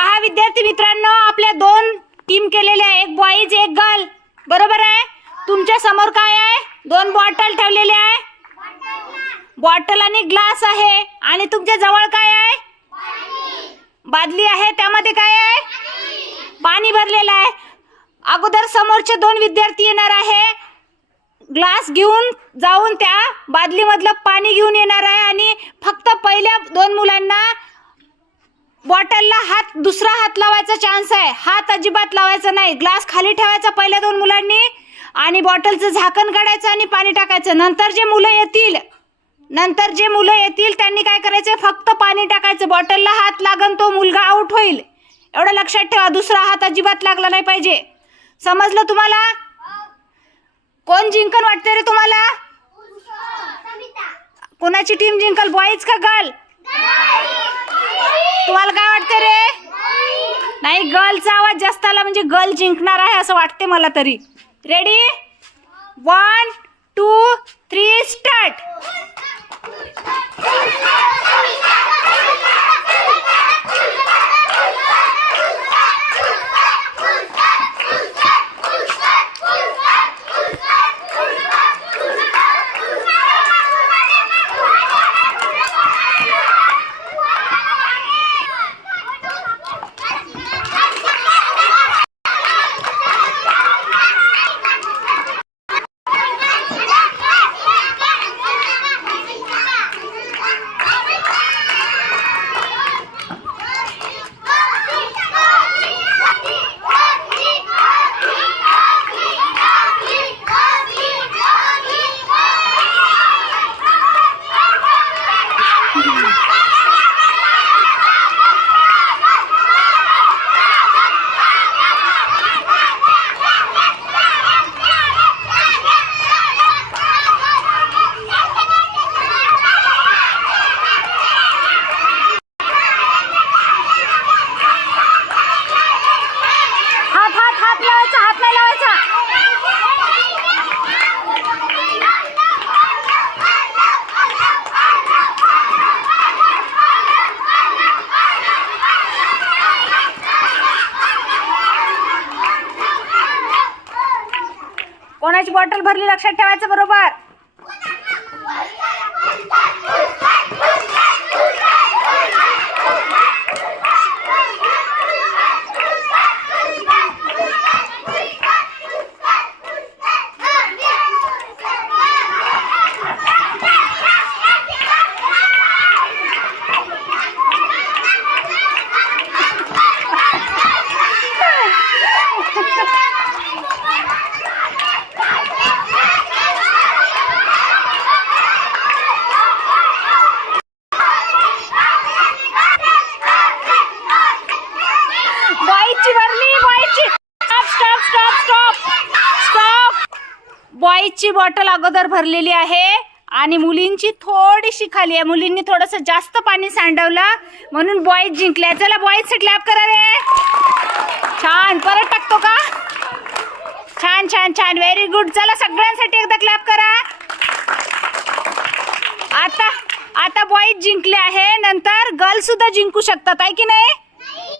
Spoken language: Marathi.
पहा विद्यार्थी मित्रांनो आपल्या दोन टीम केलेल्या आहे एक बॉईज एक गर्ल बरोबर आहे? तुमच्यासमोर काय आहे? दोन बॉटल ठेवलेले आहे. बॉटल आणि ग्लास आहे. आणि तुमच्या जवळ काय आहे? बादली आहे. त्यामध्ये काय आहे? पाणी भरलेलं आहे. अगोदर समोरचे दोन विद्यार्थी येणार आहे. ग्लास घेऊन जाऊन त्या बादलीमधलं पाणी घेऊन येणार आहे. आणि फक्त पहिल्या दोन मुलांना बॉटलला हात दुसरा हात लावायचा चान्स आहे. हात अजिबात लावायचा नाही. ग्लास खाली ठेवायचा पहिल्या दोन मुलांनी आणि बॉटलचं झाकण काढायचं आणि पाणी टाकायचं. नंतर जे मुलं येतील नंतर जे मुलं येतील त्यांनी काय करायचं? फक्त पाणी टाकायचं. बॉटलला हात लागन तो मुलगा आउट होईल. एवढं लक्षात ठेवा. दुसरा हात अजिबात लागला नाही पाहिजे. समजलं तुम्हाला? कोण जिंकन वाटते रे तुम्हाला? कोणाची टीम जिंकल? बॉईज का गर्ल तुम्हाला काय वाटते रे? नाही गर्लचा आवाज जास्त आला म्हणजे गर्ल जिंकणार आहे असं वाटते मला तरी. Ready one two three start हात हात लावायचा हात नाही लावायचा. कोणाची बॉटल भरली लक्षात ठेवायचं बरोबर? बॉईजची बॉटल अगोदर भरलेली आहे आणि मुलींची थोडीशी खाली आहे. मुलींनी थोडंसं जास्त पाणी सांडवलं. म्हणून बॉईज जिंकल्या. चला बॉईजसाठी क्लॅप करा रे. छान. परत टाकतो का? छान छान छान. व्हेरी गुड चला सगळ्यांसाठी एकदा क्लॅप करा. आता आता बॉईज जिंकले आहे. नंतर गर्ल सुद्धा जिंकू शकतात. आहे की नाही?